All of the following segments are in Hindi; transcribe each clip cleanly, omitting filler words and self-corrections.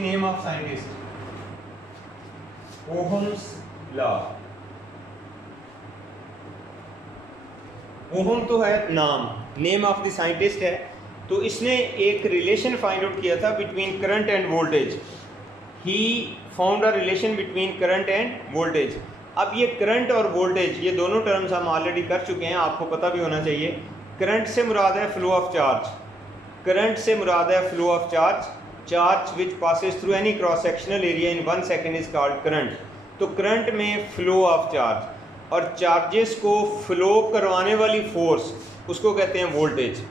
Name of scientist, Ohm's law. Ohm तो है नाम, नेम ऑफ द साइंटिस्ट है। तो इसने एक रिलेशन फाइंड आउट किया था between current and voltage. He found a relation between current and voltage. अब ये करंट और वोल्टेज, ये दोनों टर्म्स हम ऑलरेडी कर चुके हैं, आपको पता भी होना चाहिए। करंट से मुराद है फ्लो ऑफ चार्ज, करंट से मुराद है flow of charge, charge which passes through any cross sectional area in 1 second is called current. तो करंट में फ्लो ऑफ चार्ज और चार्जेस को फ्लो करवाने वाली फोर्स, उसको कहते हैं वोल्टेज।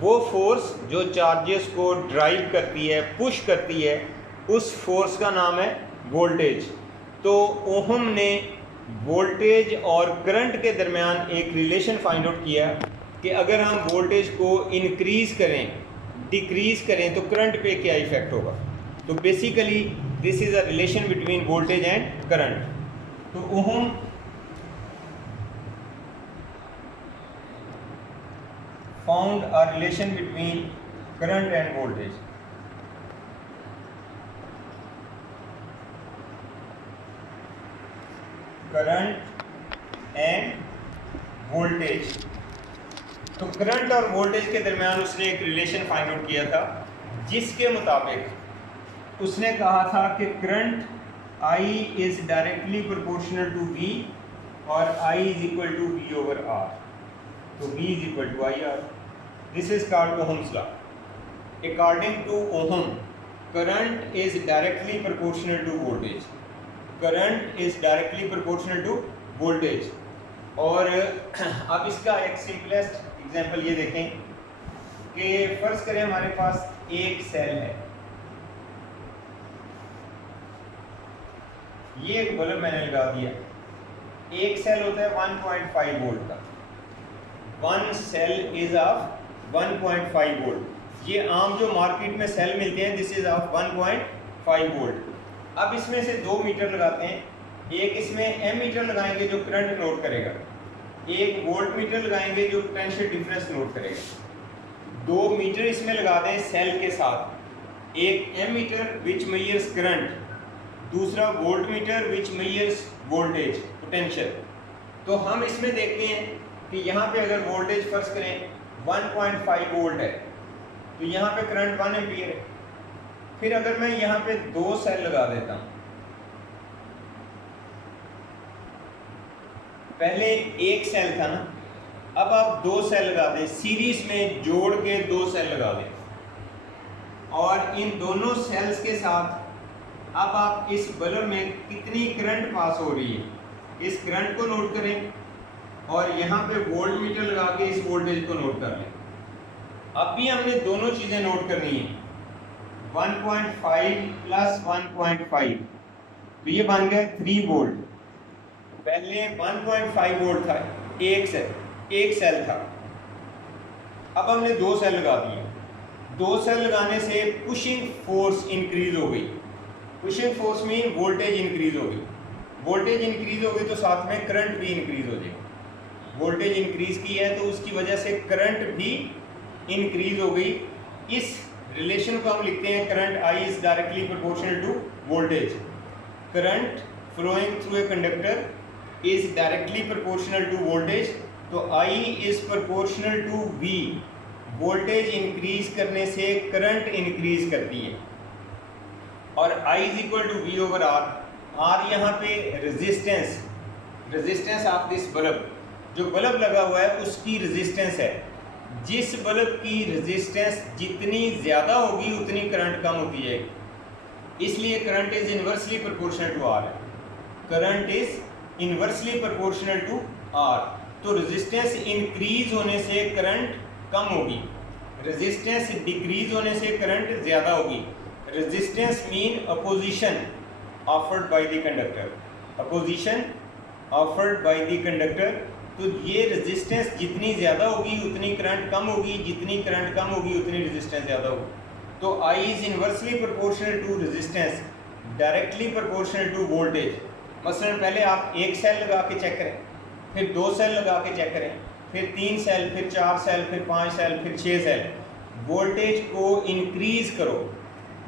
वो फोर्स जो चार्जेस को ड्राइव करती है, पुश करती है, उस फोर्स का नाम है वोल्टेज। तो ओहम ने वोल्टेज और करंट के दरमियान एक रिलेशन फाइंड आउट किया कि अगर हम वोल्टेज को इंक्रीज़ करें, डिक्रीज़ करें, तो करंट पे क्या इफ़ेक्ट होगा। तो basically this is a relation between voltage and current. तो Ohm found a relation between current and voltage. Current and voltage. तो करंट और वोल्टेज के दरमियान उसने एक रिलेशन फाइंड आउट किया था, जिसके मुताबिक उसने कहा था कि current I is directly proportional to V और I is equal to V over R। तो V is equal to IR। This is called Ohm's law. According to Ohm, current is directly proportional to voltage. Current is directly proportional to voltage. और अब इसका एक सिंपलेस्ट एग्जांपल ये देखें कि फर्ज करें हमारे पास एक सेल है, ये एक बल्ब मैंने लगा दिया। एक सेल होता है 1.5 वोल्ट का, one cell is of 1.5 volt. ये आम जो मार्केट में सेल मिलते हैं, दिस इज ऑफ 1.5 वोल्ट। अब इसमें से 2 मीटर लगाते हैं, एक इसमें एम मीटर लगाएंगे जो करंट नोट करेगा, एक वोल्ट मीटर लगाएंगे जो पोटेंशियल डिफरेंस नोट करेगा। 2 मीटर इसमें लगा दें सेल के साथ, एक ammeter which measures current, दूसरा voltmeter which measures voltage potential. तो हम इसमें देखते हैं कि यहाँ पे अगर वोल्टेज फर्ज करें 1.5 वोल्ट है, तो यहाँ पे करंट 1 एम्पीयर है। फिर अगर मैं यहाँ पे 2 सेल लगा देता हूँ, पहले एक सेल था ना, अब आप 2 सेल लगा दें, सीरीज में जोड़ के 2 सेल लगा दें, और इन दोनों सेल्स के साथ अब आप इस बल्ब में कितनी करंट पास हो रही है, इस करंट को नोट करें और यहाँ पे वोल्ट मीटर लगा के इस वोल्टेज को नोट कर लें। अब भी हमने दोनों चीज़ें नोट करनी है, 1.5 प्लस 1.5, तो ये बन गया 3 वोल्ट। पहले 1.5 वोल्ट था, एक सेल था। अब हमने 2 सेल लगा दिए, 2 सेल लगाने से पुशिंग फोर्स इंक्रीज हो गई। Pushing force mean voltage increase हो गई। वोल्टेज इंक्रीज हो गई तो साथ में करंट भी इंक्रीज हो जाएगा। वोल्टेज इंक्रीज की है तो उसकी वजह से करंट भी इंक्रीज हो गई। इस रिलेशन को हम लिखते हैं current I is directly proportional to voltage. Current flowing through a conductor is directly proportional to voltage, तो I is proportional to V। Voltage increase करने से करंट इंक्रीज करती है, और I is equal to V over R। R यहाँ पे रेजिस्टेंस ऑफ दिस बल्ब, जो बल्ब लगा हुआ है उसकी रेजिस्टेंस है। जिस बल्ब की रेजिस्टेंस जितनी ज़्यादा होगी उतनी करंट कम होती जाएगी, इसलिए current is inversely proportional to R। Current is inversely proportional to R। तो रेजिस्टेंस इंक्रीज होने से करंट कम होगी, रेजिस्टेंस डिक्रीज होने से करंट ज़्यादा होगी। Resistance mean opposition offered by the conductor, opposition offered by the conductor. तो ये रेजिस्टेंस जितनी ज़्यादा होगी उतनी करंट कम होगी, जितनी करंट कम होगी उतनी रेजिस्टेंस ज़्यादा होगी। तो I is inversely proportional to resistance, directly proportional to voltage. मसलन पहले आप एक सेल लगा के चेक करें, फिर 2 सेल लगा के चेक करें, फिर 3 सेल, फिर 4 सेल, फिर 5 सेल, फिर 6 सेल। वोल्टेज को इंक्रीज करो,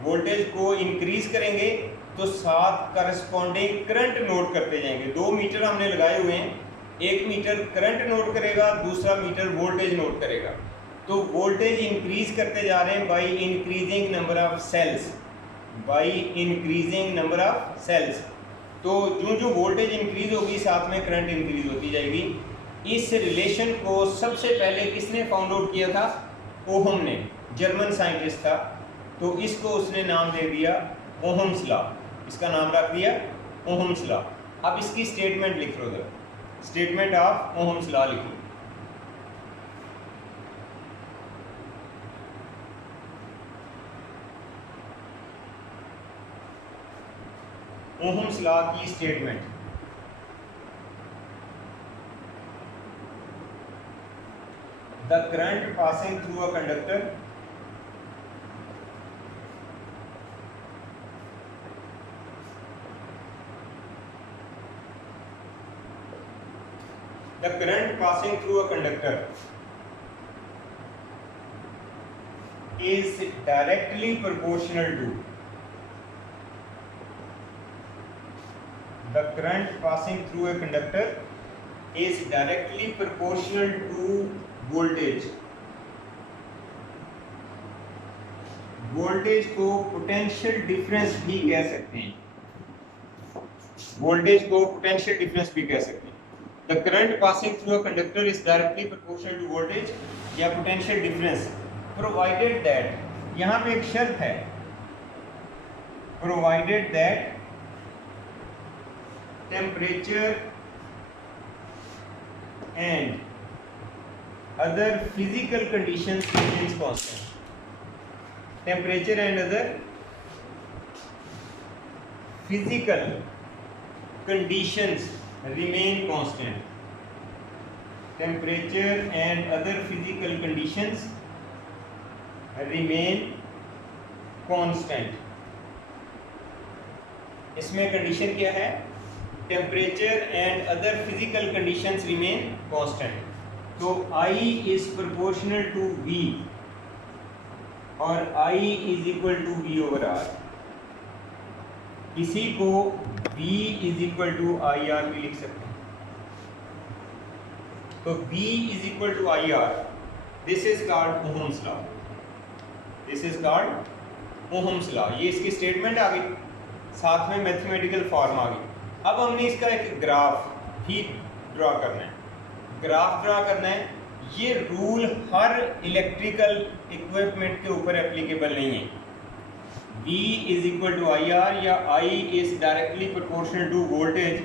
वोल्टेज को इंक्रीज करेंगे तो साथ करस्पॉन्डिंग करंट नोट करते जाएंगे। 2 मीटर हमने लगाए हुए हैं, एक मीटर करंट नोट करेगा, दूसरा मीटर वोल्टेज नोट करेगा। तो वोल्टेज इंक्रीज करते जा रहे हैं by increasing number of cells, by increasing number of cells. तो जो वोल्टेज इंक्रीज होगी साथ में करंट इंक्रीज होती जाएगी। इस रिलेशन को सबसे पहले किसने फाउंड आउट किया था? ओहम ने, जर्मन साइंटिस्ट था। तो इसको उसने नाम दे दिया ओहम्स लॉ, इसका नाम रख दिया ओहम्स लॉ। अब इसकी स्टेटमेंट लिख लो जरा, स्टेटमेंट ऑफ ओहम्स लॉ लिखो। ओहम्स लॉ की statement, the current passing through a conductor the current passing through a conductor is directly proportional to the current passing through a conductor is directly proportional to voltage। Voltage को पोटेंशियल डिफरेंस भी कह सकते हैं, वोल्टेज को पोटेंशियल डिफरेंस भी कह सकते हैं। The current passing through a conductor is directly proportional to voltage या potential difference, provided that, यहाँ पे एक शर्त है, provided that temperature and other physical conditions remains constant। Temperature and other physical conditions remain constant। temperature and other physical conditions remain constant। इसमें कंडीशन क्या है? temperature and other physical conditions remain constant। तो I is proportional to V और I is equal to V over R। इसी को V is equal to IR भी लिख सकते हैं। तो V is equal to IR, this is called Ohm's law, this is called Ohm's law। ये इसकी स्टेटमेंट आ गई, साथ में मैथमेटिकल फॉर्म आ गई। अब हमने इसका एक ग्राफ भी ड्रा करना है, ग्राफ ड्रा करना है। ये रूल हर इलेक्ट्रिकल इक्विपमेंट के ऊपर एप्लीकेबल नहीं है। V is equal to IR या I is directly proportional to voltage,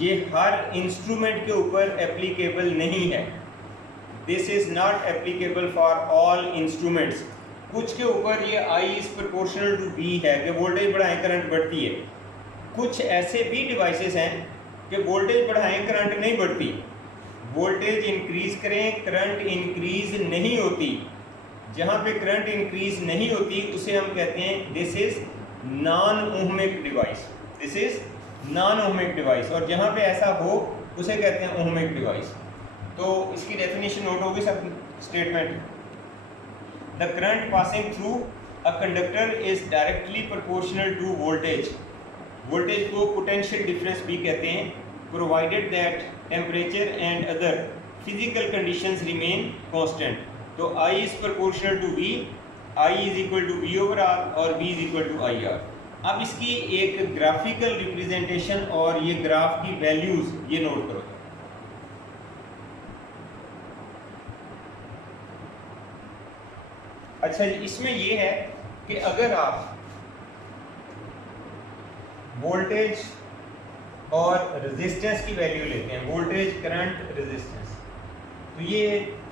ये हर इंस्ट्रूमेंट के ऊपर एप्लीकेबल नहीं है। This is not applicable for all instruments। कुछ के ऊपर ये I is proportional to V है कि वोल्टेज बढ़ाएं करंट बढ़ती है। कुछ ऐसे भी डिवाइसेस हैं कि वोल्टेज बढ़ाएं करंट नहीं बढ़ती, वोल्टेज इंक्रीज करें करंट इंक्रीज नहीं होती। जहाँ पे करंट इंक्रीज नहीं होती उसे हम कहते हैं this is non ohmic device, this is non ohmic device. और जहाँ पे ऐसा हो उसे कहते हैं ओहमिक डिवाइस। तो इसकी डेफिनेशन नोट होगी सब statement, the current passing through a conductor is directly proportional to voltage. Voltage को पोटेंशियल डिफरेंस भी कहते हैं, provided that temperature and other physical conditions remain constant. तो I is proportional to V, I is equal to V over R और V is equal to IR। अब इसकी एक ग्राफिकल रिप्रेजेंटेशन और ये ग्राफ की वैल्यूज ये नोट करो। अच्छा, इसमें ये है कि अगर आप वोल्टेज और रेजिस्टेंस की वैल्यू लेते हैं, वोल्टेज करंट रेजिस्टेंस, तो ये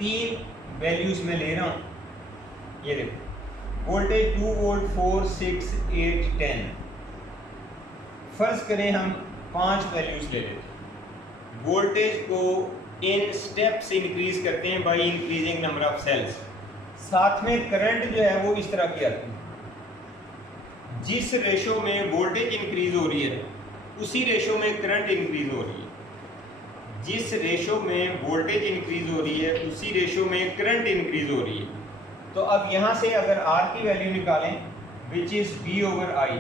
3 वैल्यूज में ले रहा हूँ। ये देखो वोल्टेज 2 वोल्ट 4 6 8 10, फर्ज करें हम 5 वैल्यूज ले लेते हैं। वोल्टेज को इन स्टेप्स इंक्रीज करते हैं by increasing number of cells. साथ में करंट जो है वो इस तरह की आती है, जिस रेशो में वोल्टेज इंक्रीज हो रही है उसी रेशो में करंट इंक्रीज हो रही है, जिस रेशो में वोल्टेज इंक्रीज हो रही है उसी रेशो में करंट इंक्रीज हो रही है। तो अब यहाँ से अगर R की वैल्यू निकालें which is V over I,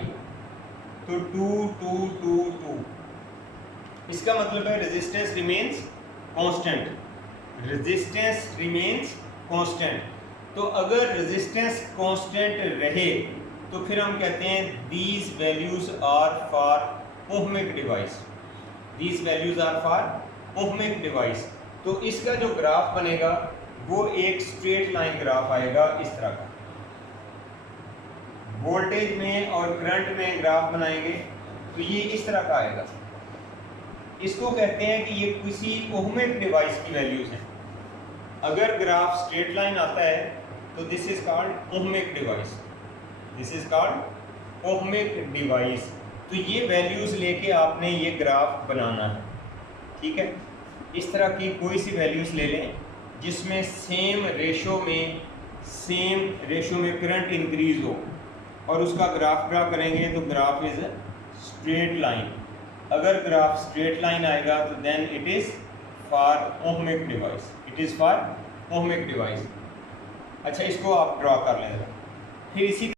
तो 2 2 2 2, इसका मतलब है resistance remains constant, resistance remains constant. तो अगर रेजिस्टेंस कांस्टेंट रहे तो फिर हम कहते हैं these values are for ohmic device, these values are for ohmic device. तो इसका जो ग्राफ बनेगा वो एक स्ट्रेट लाइन ग्राफ आएगा इस तरह का। वोल्टेज में और करंट में ग्राफ बनाएंगे तो ये इस तरह का आएगा। इसको कहते हैं कि ये किसी ओहमिक डिवाइस की वैल्यूज हैं। अगर ग्राफ स्ट्रेट लाइन आता है तो this is called ohmic device, this is called ohmic device. तो ये वैल्यूज लेके आपने ये ग्राफ बनाना है, ठीक है। इस तरह की कोई सी वैल्यूज ले लें जिसमें सेम रेशो में करंट इंक्रीज हो और उसका ग्राफ ड्रा करेंगे तो ग्राफ इज स्ट्रेट लाइन। अगर ग्राफ स्ट्रेट लाइन आएगा तो then it is for ohmic device, it is for ohmic device. अच्छा, इसको आप ड्रा कर लें। फिर इसी